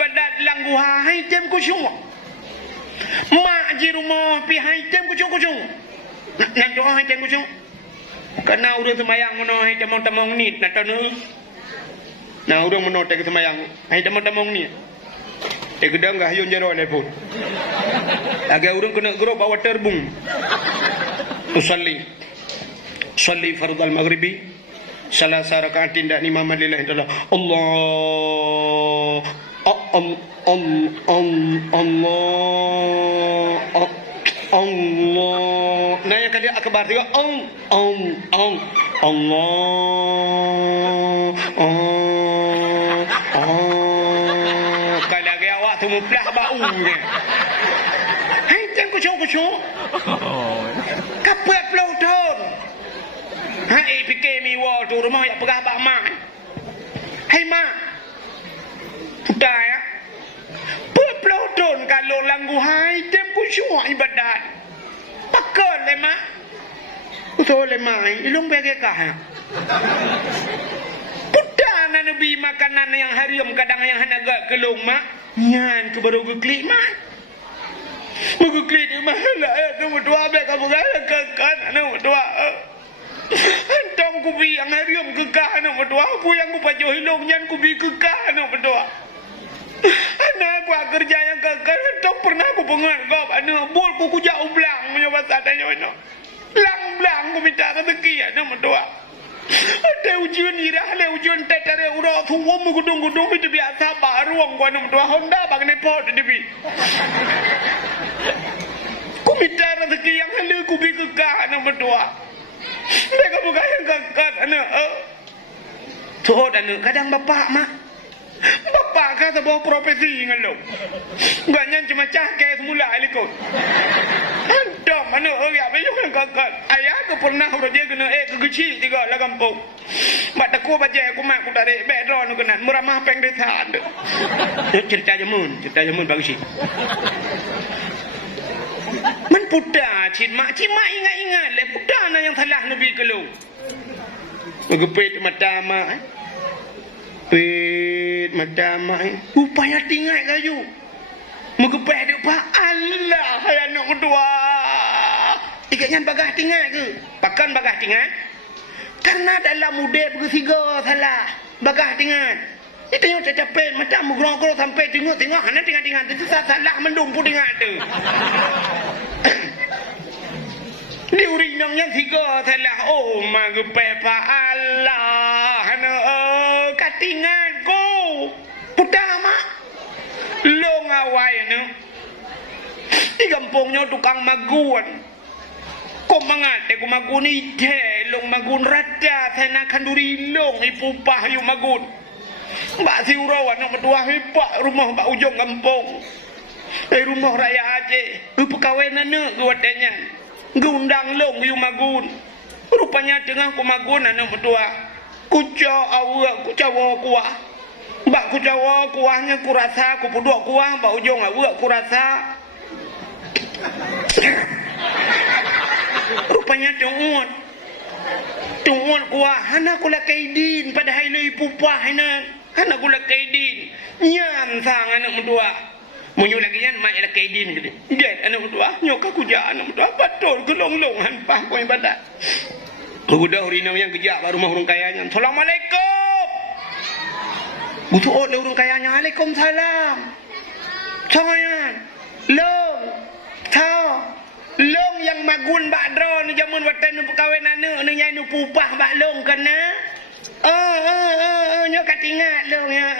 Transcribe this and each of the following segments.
ibadat langgu hai tem kusyuk. Mak ji rumah pi hai tem kusyuk. Nan doa hai tem kusyuk. Karena urang semayang mono hai temong-temong nit nak tahu. Nah urang mono te semayang hai temong-temong ni. Gedang gah yon jero le pun. Agak urang kena gero bawa terbung. Usalli fardhu al-maghribi salasa rakaatin dan imam lillahi ta'ala. Allah nah yang kali akbar tiga Allah kalau gaya awak tu muplah bau ni hai tengku cok kapet pelautan hai fikir mi wall tu rumah yang pegah bak mak hai mak dah ya pelautan kalau langgu hai tempu syuak ibadat pakon le mak usul le mak ilung bagi kah ya putana nabi makanan yang harium kadang yang hanaga kelung mak nyan ke baru geklik mak geklik mak lah tu dua be kamu gaya kekan anu dua antong kubi yang harium kekah anu dua pu yang ku pajo hilung nyan kubi kekah anu dua anak aku kerja yang kekal tak pernah aku pengat kau anu bol ku jauh belang punya bahasa tanya mana belang ku minta rezeki anu dua ada ujian irah le ujian tetare ura thungom gudung itu biasa baruang ku anu dua Honda bagne pot dibi ku minta rezeki yang halu ku bi kekah anu dua mereka bukan yang kekal anu tuh anu kadang bapak mak bapak kata bawa profesi dengan lo. Banyak cuma cahke semula alikut. Antum mana orang apa yang kakak. Ayah aku pernah kerja kena kecil tiga lah kampung. Mak tak baca aku mak aku tarik background kena meramah peng desa. Cerita jamun bagus sih. Man puda cimak ingat le puda na yang salah nabi kalau. Ngepet mata mak. Pet macam upaya tinggal kayu megepeh dek pak Allah hai anak kedua ikatnya bagah tinggal ke pakan bagah tinggal karena dalam muda bersiga salah bagah tinggal itu yang tercapai macam mugrong-grong sampai tengok hanya tinggal tu salah mendumpu tinggal tu ni uring yang siga salah oh megepeh pak Allah hana katingan ko putama long awai no di kampungnya tukang magun ko mangate ko magun ite long magun rada sana kanduri long ipupah yu magun mbak siurawan nak medua hebat rumah mbak ujung kampung rumah raya Aceh pekawenan ne guadanya ngundang long yu magun rupanya tengah ko magun anak medua kuca awak kucawa kuah mbak kucawa kuahnya kurasa ku puduk kuah mbak ujung awak kurasa rupanya tungguan kuah hana kula kaidin pada hailai pupah hana kula kaidin nyan sang anak mendua munyu lagi yan mai la kaidin gede get anak mendua nyoka kuja anak mendua betul gelong-long hanpah ko ibadat udah urinam yang kejak baru mah urang kayanya. Assalamualaikum. Butuh ot urang kayanya. Waalaikumsalam. Jangan. Long. Tau. Long yang magun bak dro ni jamun watan nu perkawinan nu nyai nu pupah bak long kena. Nyo katingat long ya.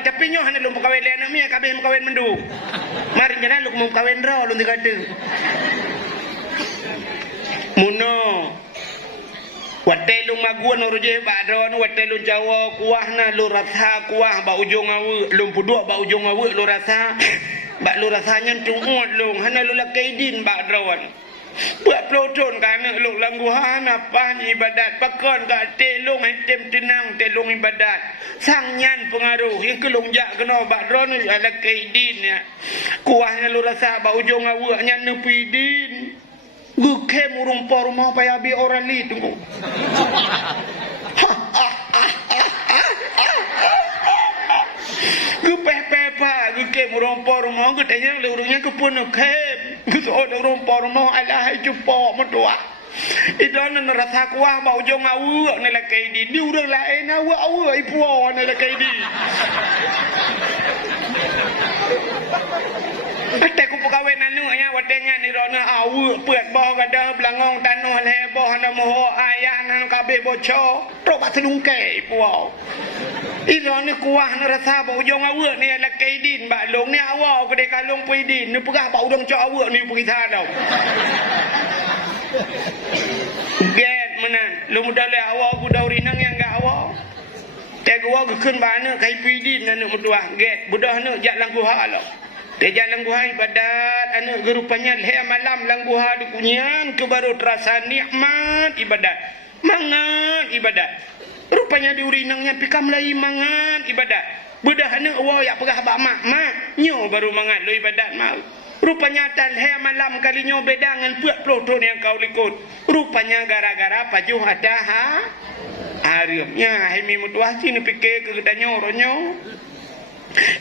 Tapi nyo hana long perkawin anak mi kabeh perkawin mendu. Mari jana lu mau perkawin dro lu dikata. Muno Watelung maguan uruje badron watelung Jawa kuahna lu rasa kuah ba ujung awu lum puduk ba ujung awu lu rasa ba lu rasanya tungut lung hana lu lakaidin badron buat ploton kana lu langguhan apa ibadat pakon ka telung tem tenang telung ibadat sangnya pengaruh yang kelung jak kena badron lakaidin ya kuahnya lu rasa ba ujung awu nya nepidin guke murung por rumah payah bi orang li tunggu. Gupeh pepa ke merompo rumah ke tanya le urungnya ke pun ke so ada rompo rumah ala hai cupo metua itu nan rasa kuah bau jong awu ne la kai di urang lain awu ai puo ne la kai diแต่กูปกตินั่นนู่นเนี่ยวันเดียร์นี่เราเนี่ยเอาเปิดบ่อกระเดิบละงงตันนู่นเลยบ่อนะโมโหอายานั่นกาเบโบโชโตบัตรลุงเก๋ปัวอีเราเนี่ยกูว่าเนี่ยรัฐบาลยงเอาเนี่ยละเกยดินบะลงเนี่ยเอาก็ได้การลงไปดินนี่พวกเขาบอกดงเจ้าเอานี่พวกท่าเราแกมันนั่นลุงมุดเลยเอากูดาวรินังยังกะเอาแต่กูว่ากูขึ้นบ้านเนี่ยใครไปดินนั่นเนี่ยมุดว่าแกบุดเนี่ยจัดลังกูหาหรอกTeja langguha ibadat anak gerupanya leher malam langguha di kunyian ke baru terasa nikmat ibadat mangan ibadat rupanya di urinangnya pikam lagi mangan ibadat bedah anak wa ya pegah bak mak nyo baru mangan lo ibadat mau rupanya tan leher malam kali nyo bedangan puak ploton yang kau likut rupanya gara-gara pajuh ada ariumnya hemi mutuah sini pikir ke danyo ronyo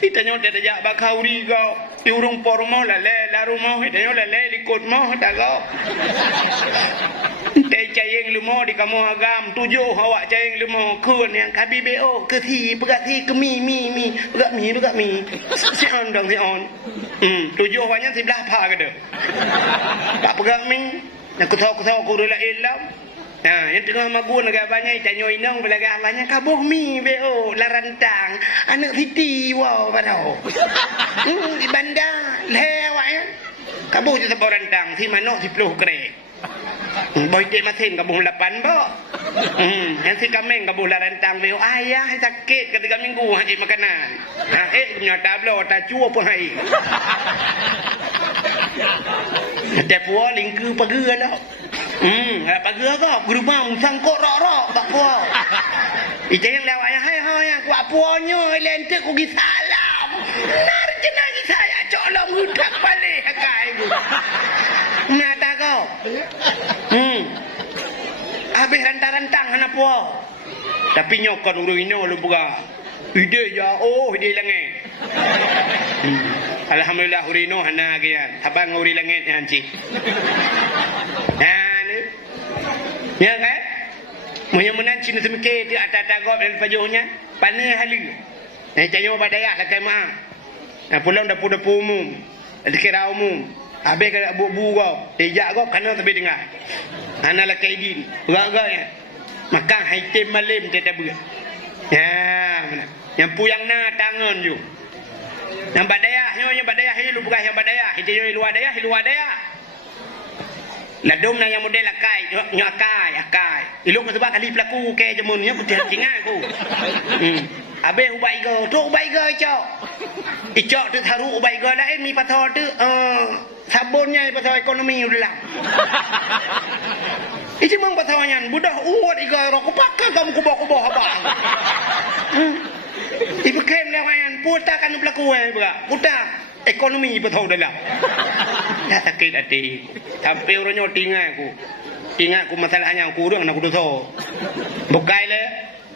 Itanya dah jak bakau riga, diurung pormo la rumah, itanya la likut mah dah kau. Teh cayeng lumo di kamu agam, tujuh awak cayeng lumo kun yang KBBO ke thi, pegat thi ke mi, pegat mi. Si on dong si on. Tujuh awaknya 11 pa ke dah. Tak pegat mi, nak kau tahu dah ilam. Nah, yang tengah magu negara banyak tanya inang belaga banyak kabuh mi beo larantang anak fiti wow padau. Di bandar lewat ya. Kabuh je sebab rantang si manok 10 krek. Boy dek masin kabuh 8 bo. Yang si kameng kabuh larantang beo ayah sakit ketika minggu haji makanan. Nah, punya tablo tak cua pun hai. Ada puan lingku pagi lah. Pagi agak gerumah sangkok rok tak puan. Itu yang lewat yang hai yang kuat puannya lentik ku pergi salam. Nar jenagi saya colong hudak balik hakai ku. Nyata kau. Habis rantang-rantang hana puan. Tapi nyokon urungnya lu buka. Ide ya, ide langit. Alhamdulillah urino hana kian. Abang uri langit yang cik. Ya kan? Menyemenan Cina semikir di atas tagop dan pajuhnya. Panai halu. Cahaya badaya lah kemah. Pulang dapur-dapur umum. Dikira umum. Habis kena buku kau. Tejak kau kena tapi dengar. Anak lah kaidin. Berat-berat ya. Makan haitim malim tetap berat. Ya, mana? Yang puyang na tangan je. Yang badaya. Yang badaya hilu bukan yang badaya. Itu yang luar daya. Ladum na yang model akai, akai. Ilok sebab kali pelaku ke jemunnya putih tinggal aku. Abe ubai go, tu ubai go cok. Icok tu taruh ubai go lain mi pathor tu sabunnya pathor ekonomi ulang. Itu mang pathornya budah uat iga rok pakai kamu kubah abang. Ibu kem lawan putar kan pelaku buka. Putar ekonomi betul dalam. Dah sakit hati. Sampai orangnya tinggal aku masalahnya aku urang nak dosa. Bukai le.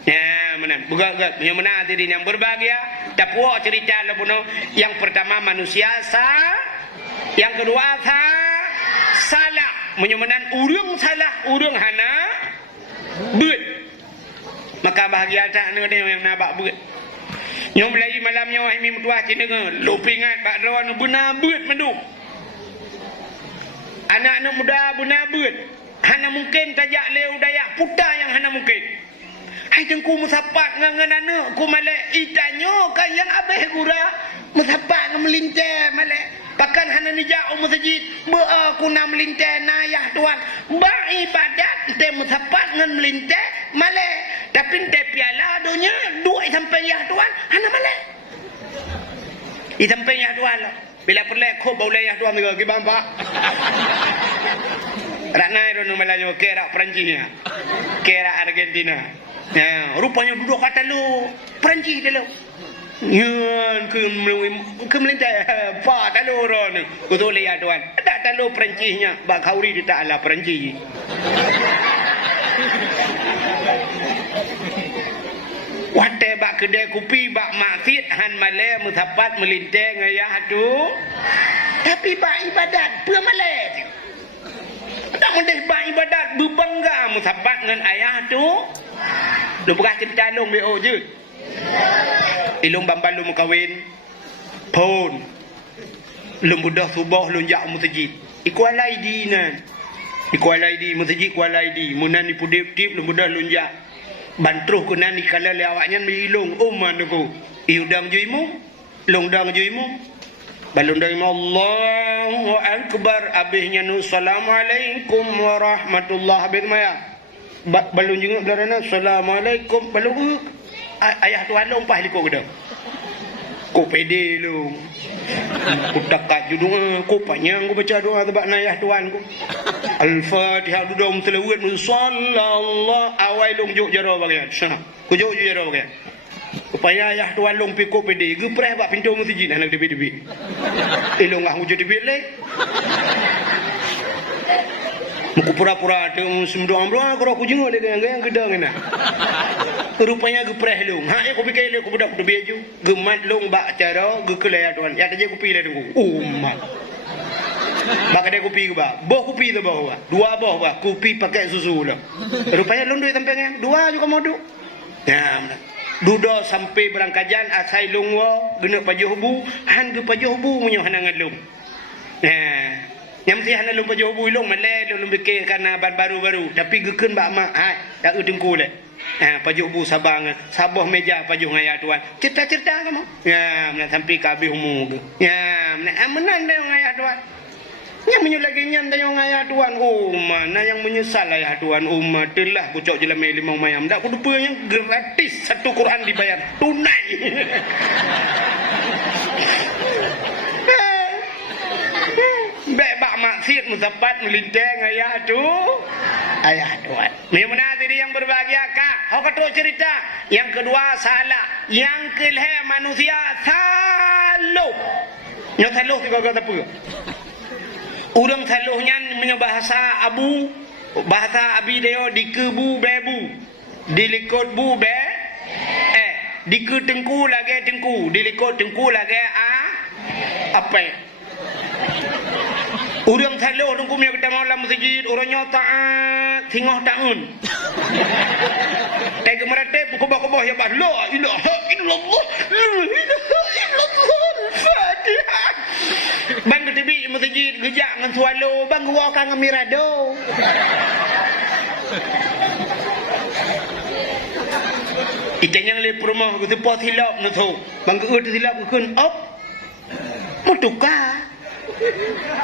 Ya, mana? Buka yang mana tadi yang berbahagia. Tak puas cerita le puno. Yang pertama manusia yang kedua salah. Menyamanan urang salah, urang hana buat. Maka bahagia tak dengan yang nabak buat. Nyom lagi malamnya wahai mutuah cina ke lupingat bak rawan benar buat menduk. Anak-anak muda benar buat. Hana mungkin tajak leu dayak putar yang hana mungkin. Hai jengku musapat ngan anak ku malek itanyo kan yang abeh gura musapat ngam melintai malek. Bahkan hana nijak masjid aku nam melintai nayah tuan. Ba ibadat te musapat ngan melintai malek. Tapi te piala dunia dua sampai ya tuan hana malek. I sampai ya tuan lah. Bila perlek kau boleh ya tuan juga ke bampak. Raknai rono Melayu kera Perancisnya. Kera Argentina. Ya, rupanya duduk kata lu Perancis dia lu. Yan ke melintai pa talu rono. Betul ya tuan. Ada talu Perancisnya. Bak kauri dia tak ala Perancis. Wate bak buka kedai kopi bak maksud han malai mutapat melintang ayah tu. Tapi bak ibadat apa malai tu? Tak mendeh bak ibadat berbangga mutapat dengan ayah tu. Lu beras cerita long BO je. Ilung bambalum kahwin. Pun. Lum budah subuh lunjak masjid. Ikualai di nan. Ikualai di masjid kualai di. Munan ni pudip-dip lum budah lunjak. Bantruh kunan ni kala lewaknya milung umman aku. Iudang juimu. Longdang juimu. Balundang imu Allahu Akbar. Abihnya nu Assalamualaikum warahmatullahi wabarakatuh. Balun jenguk darana Assalamualaikum balun ayah tuan long pah liko gede ko pede lu ku takat judung ko panjang ku baca doa tebak ayah tuan ku al-fatihah dudum selawat sallallahu awai long juk jaro bagian sana ku juk jaro bagian upaya ayah tuan long pi ko pede gepreh bak pintu masjid anak debi-debi elong ah wujud debi le muku pura-pura tu semua orang aku jenguk dia yang gedang ni. Rupanya gepreh long. Ha aku fikir aku budak tu baju. Gemat long bak cara gekelaya tuan. Ya aja kopi dah tunggu. Mak. Bak ada kopi ke ba? Boh kopi tu bawa. Dua boh ba. Kopi pakai susu lah. Rupanya long duit tempengnya. Dua juga mau duk. Ya. Duda sampai berangkajan asai long wa gena pajuh bu, han ge pajuh bu munyo hanangan long. Nah. Yang mesti hana lumpa jauh builong malai lum fikir karena baru-baru tapi geken bak mak hai tak udengku le. Ha pajuk bu sabang sabah meja pajuk ngaya tuan. Cerita-cerita kamu. Ya nak sampai ke habis umur ke. Ya nak menan dah ngaya tuan. Yang menyu lagi nyan dah ngaya tuan. Oh mana yang menyesal ayah tuan umat telah pucuk jelam limau mayam. Dak kudupa yang gratis satu Quran dibayar tunai. Bebak maksud musapat melintang ayah tu. Ayah tuan. Ni mana tadi yang berbahagia kak? Kau kata cerita. Yang kedua salah. Yang kelih manusia saluh. Yang saluh tu kata apa? Orang saluhnya punya bahasa abu. Bahasa abi dia dikebu bebu. Dilikut bu be. Diku tengku lagi tengku. Dilikut tengku lagi apa? Orang saluh tunggu punya kita malam masjid. Orangnya taat. Tingah ta'un. Tega meratib. Kubah-kubah ya bah. La ilaha illallah. La ilaha illallah. Fatihah. Bang ketibi masjid. Gejak dengan sualo. Bang guakan dengan mirado. Ikan yang lepur rumah. Ketepuah silap. Bang keut silap. Kekun. Op. Mutukah.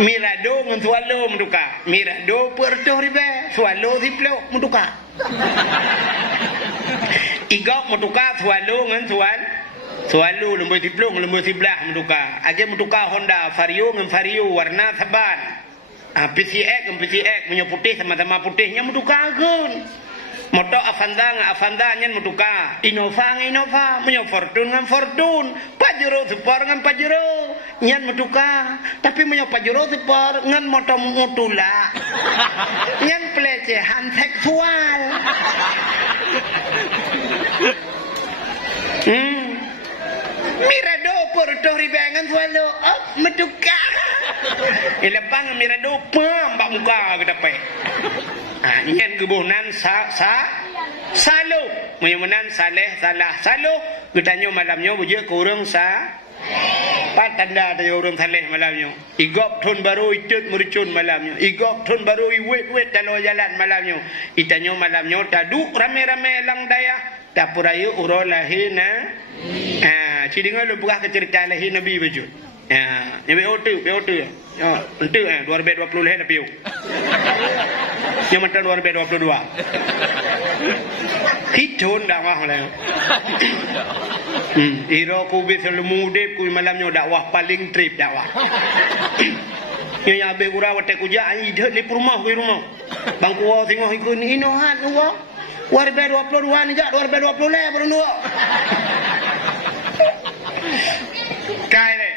Mirado dengan sualo menduka. Mirado perdoh riba. Sualo ziplo menduka. Igok menduka sualo dengan sualo lembu ziplo lembu sebelah menduka. Aja menduka Honda Vario dengan Vario warna saban. PCX dengan PCX punya putih sama-sama putihnya menduka kan. Motor Avanza nyen menduka. Innova punya Fortune dengan Fortune. Pajero Sport dengan Pajero nyen menduka. Tapi punya Pajero Sport dengan motor mutula. Nyen pelecehan seksual. Mirado porto ribangan sualo. Oh, menduka. Ilepang Mirado pam bak muka kita pe. Nyen kebunan salo menyamanan saleh salah salo getanyo malamnya buje kurang pat tanda ada orang saleh malamnya igop thun baru itut mercun malamnya igop thun baru iwet kalau jalan malamnya itanyo malamnya taduk rame-rame lang daya dapurayu uro lahina cidinga lu buka cerita lahi nabi baju ni be otu ya entu 2020 leh nabi yang mantan 2022 hitun dah mah lah iro ku be selumudep ku malamnya dakwah paling trip dakwah yang be ura wate ku ja ai de ni rumah ku rumah bangku tengok ikut ni inohan wa 2022 ni jak 2020 leh baru dua kai le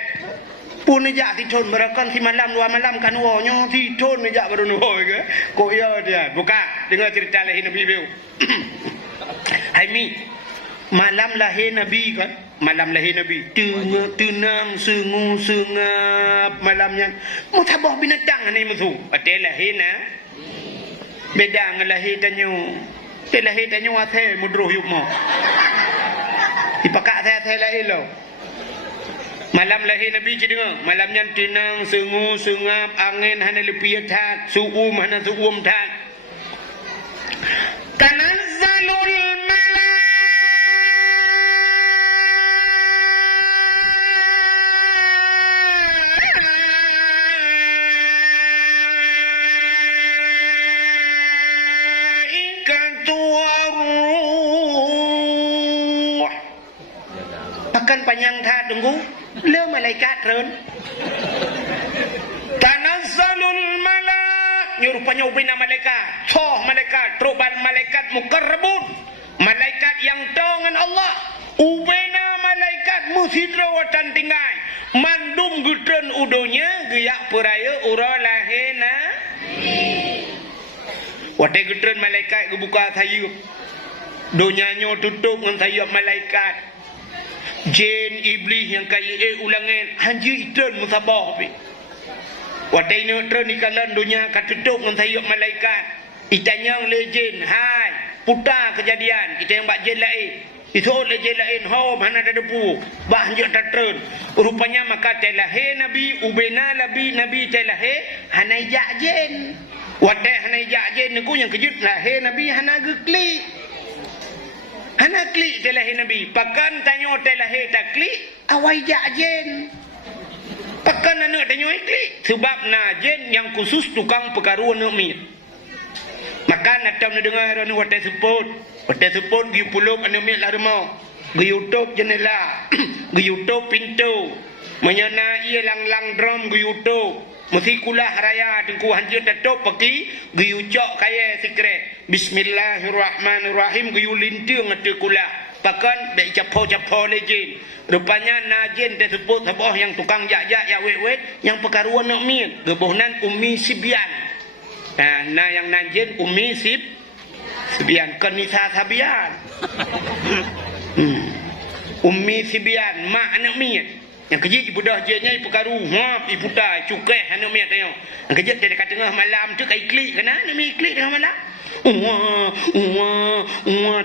pun jak titun merakan si malam dua malam kan wonyo titun jak baru nuh ke kok ya dia buka dengar cerita lain Nabi Biu Haimi malam lahir Nabi kan, malam lahir Nabi tenang sengu sengap malamnya mutabah binatang ni mutu atel lahir na beda dengan lahir tanyo athe mudroh yuk mo ipakak athe lahir lo malam lahir Nabi je dengar malamnya tenang sengu sengap angin hana lepi that suum hana suum that tanazzalul makan panjang tha tunggu leo malaikat ren tanazzalul malak nyurupanya ubina malaikat soh malaikat teruban malaikat mukarrabun malaikat yang dengan Allah ubina malaikat musidra watan tinggai mandum gudren udonya geyak peraya ura lahena wate gudren malaikat gebuka sayup donyanyo tutup dengan sayup malaikat jin iblis yang kaya ulangan hanji itren musabah pi wadai no tren ikalan dunia katutup dengan sayup malaikat itanyang le jin hai putar kejadian kita yang bak jin lain itu le jin lain ho mana ada depu bah hanji tatren rupanya maka telahe nabi ubena nabi telahe hanai jak jin wadai hanai jak jin ku yang kejut lahe nabi hana gekli hana klik telah Nabi pakan tanyo telah tak klik awai jak jen pakan anak tanyo klik sebab na jen yang khusus tukang perkaruan nak makan atam na dengar anu watai support gi puluk anu mi la remau gi YouTube jendela gi YouTube pintu menyana ia lang drum gi YouTube mesti kulah raya tengku hanjir datuk pergi giu cok kaya secret bismillahirrahmanirrahim giu linting ate kulah pakan dak capo lejin rupanya najin tersebut sabah yang tukang jak ya wet yang perkaruan nak min gebohnan ummi sibian nah yang najin ummi sibian kanisa sabian ummi sibian mak anak min yang kejit budak jennya perkaru ha pi putai cukai anak miat tengok yang kejit dia dekat tengah malam tu kai klik kena nak mi klik tengah malam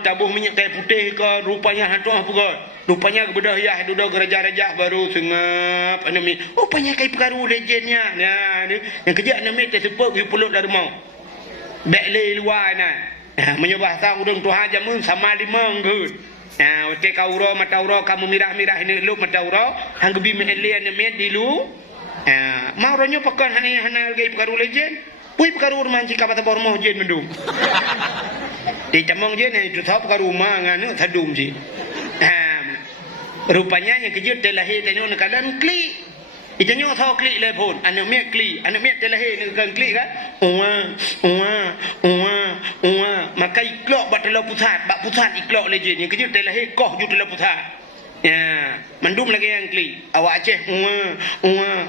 tabuh minyak kayu putih ke rupanya hantu apa ke rupanya budak yah duduk raja baru sengap anak mi rupanya kai perkaru legendnya nah ni yang kejit anak mi tersebut pergi pulut dari mau bek le luar nah menyebah tahu dong Tuhan jamun sama 5 good oke kau ro mata ro kamu mirah ini lu mata ro hang gebi melian ne dilu mau ronyo pakan hana gai perkaru legend pui perkaru manci ka bata bormoh jen mendum di camong jen itu thop perkaru ma nganu thadum si rupanya yang kejut telahi tanyo nakadan klik itanyo thau klik le pun anak miat klik anak miat telahi ngan klik kan maka iklok bat telo pusat iklok legend yang kejut telahi koh ju telo pusat ya mandum lagi yang klik awak Aceh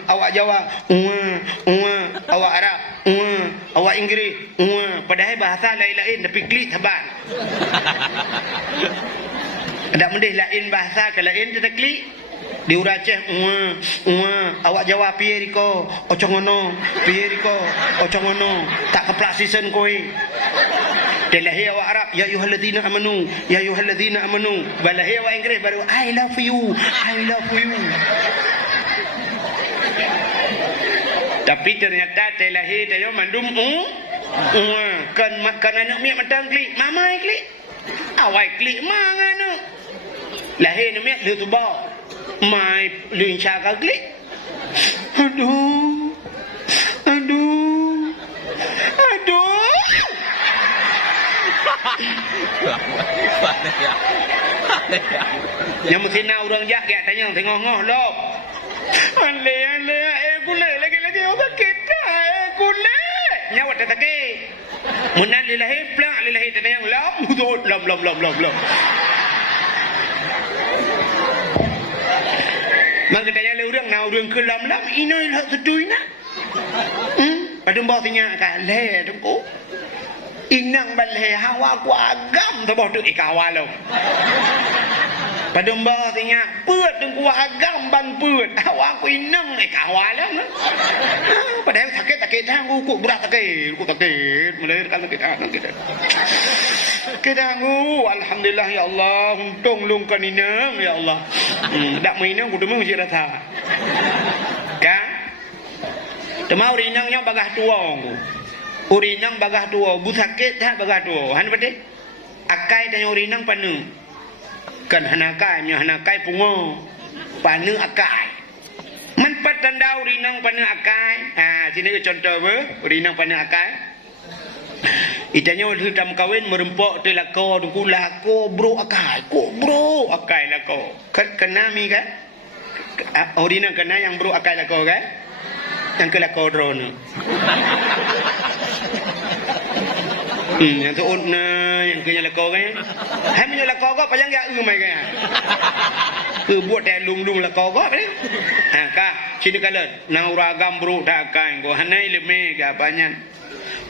awak Jawa awak Arab awak Inggeris padahal bahasa lain-lain tapi klik taban ada mendih lain bahasa ke lain kita klik di Aceh awak Jawa piye riko ocongono piye riko ocongono tak keplak season kowe delahi awak Arab ya ayyuhalladzina amanu balahi awak Inggeris baru I love you tapi ternyata telahi dayo mandum kan anak miak matang klik mama klik awak klik mangana lahir miak dia tu bawa mai lincah kaglik aduh yang mesti nak orang jak dia tanya tengok lo ale gule lagi orang kita gule nyawa tatake munan lillahi tanya lom maka tanya le urang nau urang ke lam inoi lah sedui nak padum bawa tanya ka le tengku Inang balai hawa ku agam tu bodoh ikawal lo. Pada mbak tanya, puat dan ku agam ban puat. Hawa ku inang ikawal lo. Padahal sakit dah ku berat sakit, ku sakit melahirkan kita. Kita alhamdulillah ya Allah, untung lungkan inang ya Allah. Tak mainang ku demang je rasa. Kan? Demau rinangnya bagah tuang. Urinang bagah tua, bu sakit dah bagah tua. Han betul? Akai tanya urinang panu. Kan hanakai, nya hanakai pungo. Panu akai. Menpat tanda urinang panu akai. Sini ke contoh apa? Urinang panu akai. Itanya hitam kawin merempok tu lako, tu lako bro akai. Ko bro akai lako. Kena mi kan? Urinang kena yang bro akai lako kan? Yang kelako drone. Yang tu yang kena lakau kan? Hai punya lakau kau panjang gak mai kan? Buat dah lung lakau kau ni. Kah, sini kalat. Nang ragam bro dah kan kau hanai leme ke banyak.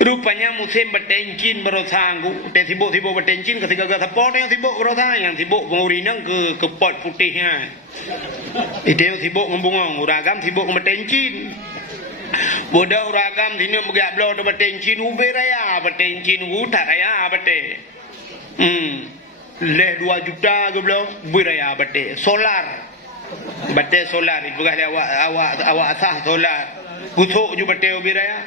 Rupanya musim bertencin berosanggu. Teh sibuk bertencin ketika gak support yang sibuk berosang, yang sibuk pengurinang ke pot putihnya. Itu yang sibuk ngembungong, ragam sibuk bertencin. Bodoh ragam sini bergak belau tu bertencin ube raya, bertencin utar raya bete. Leh 2 juta ke belau ube raya bete. Solar. Bete solar ibu kali awak asah solar. Gusuk ju bete ube raya.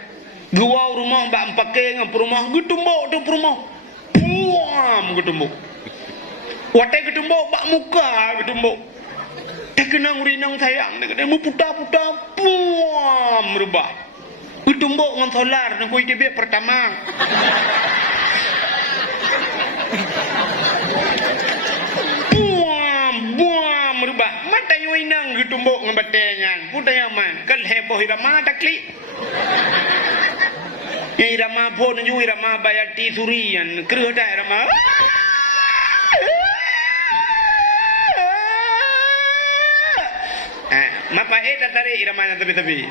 Dua rumah mbak pakai ngam rumah getumbuk tu rumah. Puam getumbuk. Watai getumbuk bak muka getumbuk. Tak kena urinang sayang, dia mu putar-putar puam rubah. Utumbuk dengan solar nak kuih dia pertama. Buam rubah. Mata yuinang utumbuk dengan batengan. Putanya man, kal heboh irama takli. Irama pun ju irama bayati surian, kerah dah irama. Mapa tak tarik irama tepi-tepi.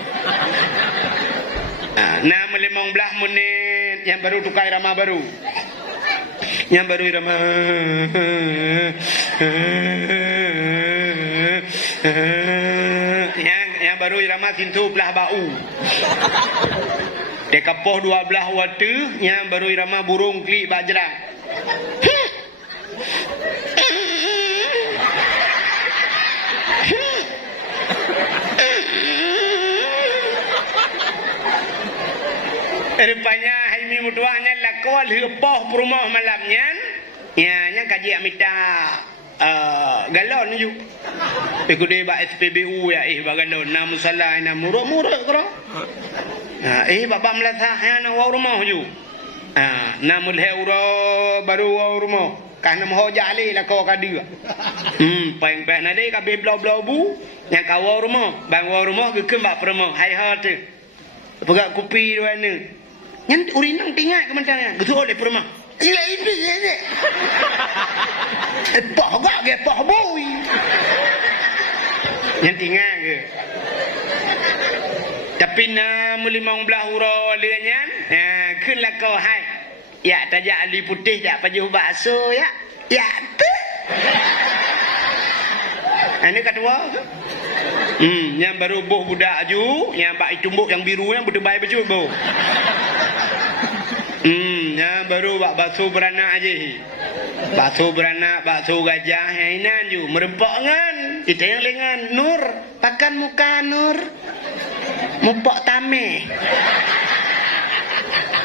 Nah, 15 menit yang baru tukar irama baru. Yang baru irama. Yang baru irama sintu belah bau. Dekapoh 12 waktu yang baru irama burung klik bajra. Rupanya Haimi mutuahnya lakol hepah perumah malamnya. Ya, yang kaji amita galon ju. Ikut dia ba SPBU ya ba galon nam salah nam murah-murah kro. Bapa melasah ya na wa rumah ju. Namul heuro baru wa rumah. Kan nam ho jali lakau kadi. Peng-peng nade ka be blau-blau bu. Yang kau rumah, bang wa rumah ke kembak perumah. Hai ha tu. Pegak kopi dua ni. Yang urinang tinggal ke macamnya. Betul oleh perumah. Sila ini je. Pah gak ke pah boy. Yang tinggal ke. Tapi nak 15 huruf lenya. Kunlah kau hai. Ya tajak ali putih tak pajuh bakso ya. Ya tu. Ini kedua tu. Yang baru boh budak ju, yang bak tumbuk yang biru yang berdebai baju boh. Yang baru bak bakso beranak aje. Bakso beranak, bakso gajah hainan ju, merempok ngan. Kita yang lengan Nur, pakan muka Nur. Mupok tameh.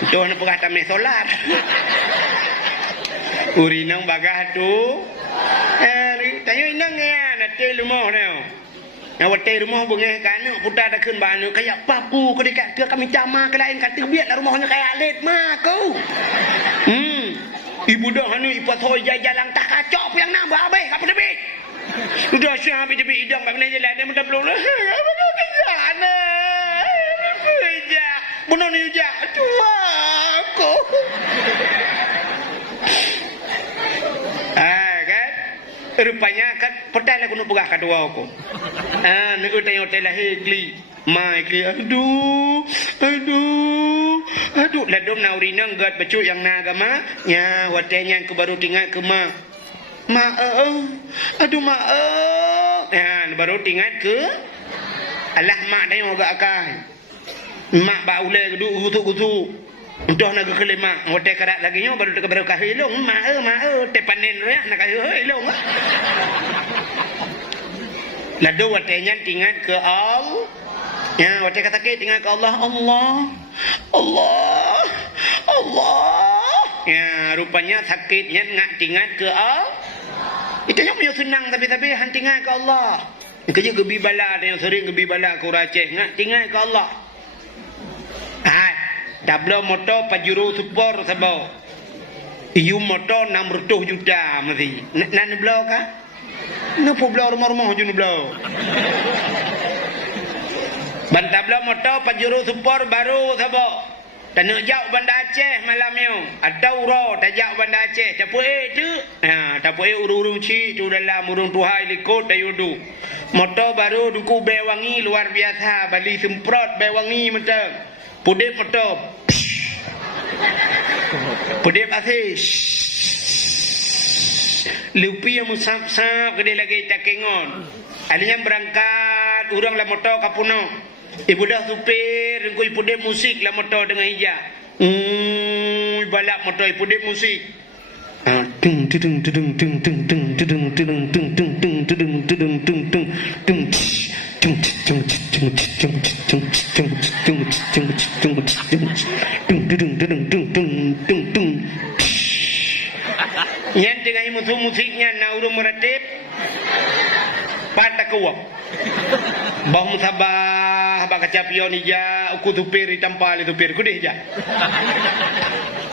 Itu nak pegah tameh solar. Urinang bagah tu. Tanya inang ya, nanti lumah dia. Yang watai rumah bengeh kana putar dah keun banu kayak papu ke dekat ke kami jama ke lain kata biarlah rumahnya kayak alit mah kau. Ibu dah anu ipat hoi jalan tak kacok yang nak babe apa debi. Sudah siap debi idang bang ni jalan dia mudah belum lah. Apa kau kerjana? Kerja. Bunuh ni kerja. Tua aku. Rupanya kan pedai lah kuno pegah kedua aku. Nego tanya hotel lah hekli. mai kli aduh ladom naurina gat becu yang nagama nya watenya ke baru tinggal ke ma aduh ya baru tinggal ke alah mak tengok gak akan mak ba ule gedu gutu udah nak kelima hotel karat lagi nya baru baru kahilong mak te panen re nak kahilong lado watenya tinggal ke Allah ya hotel kata ke tinggal ke Allah ya rupanya sakitnya ngak tinggal ke Allah itu yang punya senang tapi hantingan ke Allah kerja gebi bala yang sering gebi bala aku raceh ngak tinggal ke Allah dablo motor pajuru support sabo iu motor 600 juta mesti nan blo ka no poblo rumah jun blo ban dablo motor pajuru support baru sabo tanuk jau Banda Aceh malam ni atau ro tajak Banda Aceh tapu tu tapu urung ci tu dalam urung tuhai likut dayudu motor baru duku bewangi luar biasa bali semprot bewangi mentang pudip motor pudip asis lupi yang musap-sap gede lagi tak kengon alinya berangkat urang lah motor kapuno ibu dah supir ibu pudip musik lah motor dengan hijab balap motor ibu pudip musik ding ding ding ding ding ding ding ding ding ding ding ding ding ding ding ding yang dengan musiknya nauru meratip patah kuap bang sabah abang kacapion ija aku tupir tampal tupir ku deh ja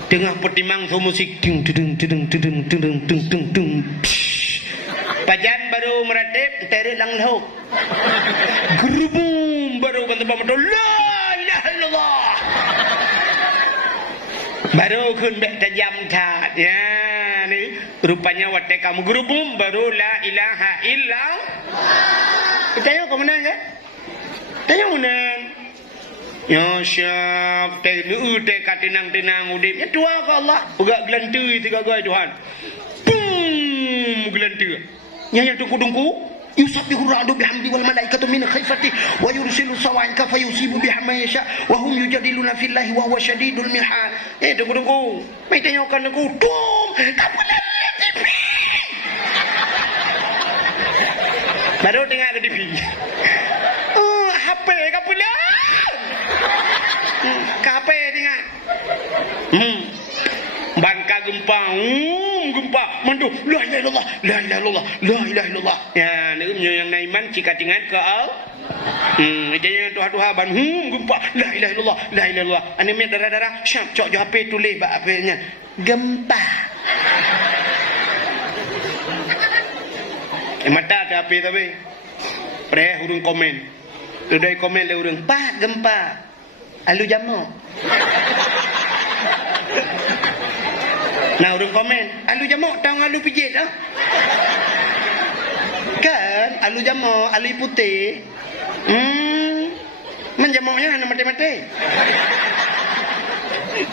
tengah pertimang so musik ding ding ding ding ding ding ding pajan baru meratip terik langlau gerubung baru bantu motor la ilaha illallah baru kun bek tajam tat ya ni rupanya wate kamu gerubung baru la ilaha illallah tanya kau menang ya tanya menang ya syab teh nu teh katinang-tinang udipnya dua ke Allah pegak gelantui tiga gaya Tuhan gelantui yang tungku-tungku yusabbihu ar-ra'du bihamdi wal malaikatu min khifati wa yursilu sawa'ika fayusibu bihamma yasha wa hum yujadiluna fillahi wa huwa syadidul mihal tungku-tungku mai tanyakan aku dum kapan TV baru dengar ada TV HP kapan HP dengar bangka gempa mandu la ilaha illallah ya ni yang naiman jika dengan ke al jangan tuha ban gempa la ilaha illallah ani me darah syap cok jo HP tulis bak apanya gempa mata ada HP tapi pre hurung komen tudai komen le hurung pak gempa alu jamo nah urang komen alu jamok tang alu pijit kan alu jamok alu putih menjamoknya nama mati-mati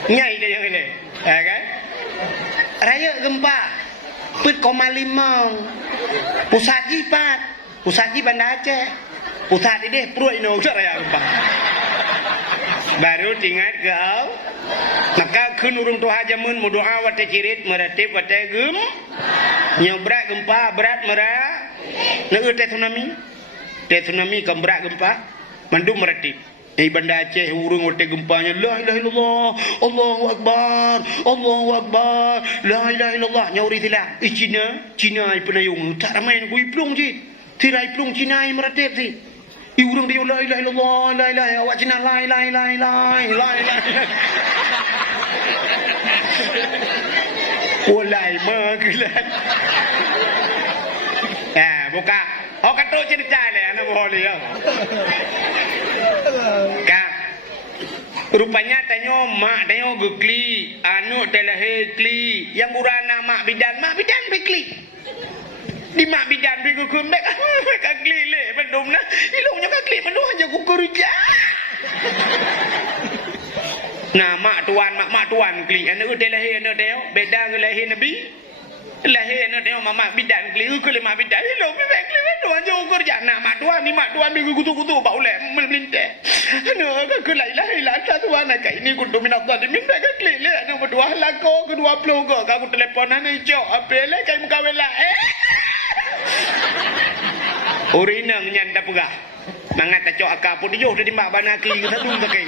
nyai dia yang ini kan raya gempa 7,5 pusat Banda Aceh pusat ini perut ini raya gempa baru tinggal ke maka kun urung tuha jamun mudoa wate cirit meratip wate gem nyobrak gempa berat merah neu tsunami kembrak gempa mandu meratip Banda Aceh urung wate gempanya la ilaha illallah Allahu akbar la ilaha illallah nyauri sila Cina penayung tak ramai kui plung ji tirai plung Cina meratip si urang dia la ilaha illallah la ilaha awak Cina la ilaha Walai magelan. Buka. Oh kata cerita le anak boleh ya. Ka. Rupanya tanyo mak tanyo gekli, anu telah kli, yang urana mak bidan bekli. Di mak bidan bi gukum bek. Ka kli le pendumna. Ilungnya ka Klik penuh aja kukurja. Nah, mak tuan klik anak udah lahir anak dia beda ke lahir Nabi. Lahir anak dia mama bidan klik ke mak bidan lo bebek klik penuh aja kukurja. Nah, mak tuan ni kutu bau leh melinteh. Anak ke la tuan nak ini kudu minat tadi minta klik le anak berdua lako kedua plogo kamu teleponan hijau apa le kai muka wela Urinang nyanda pegah. Mangat tak cok akak pun dia dah dimbak bana kling satu pakai.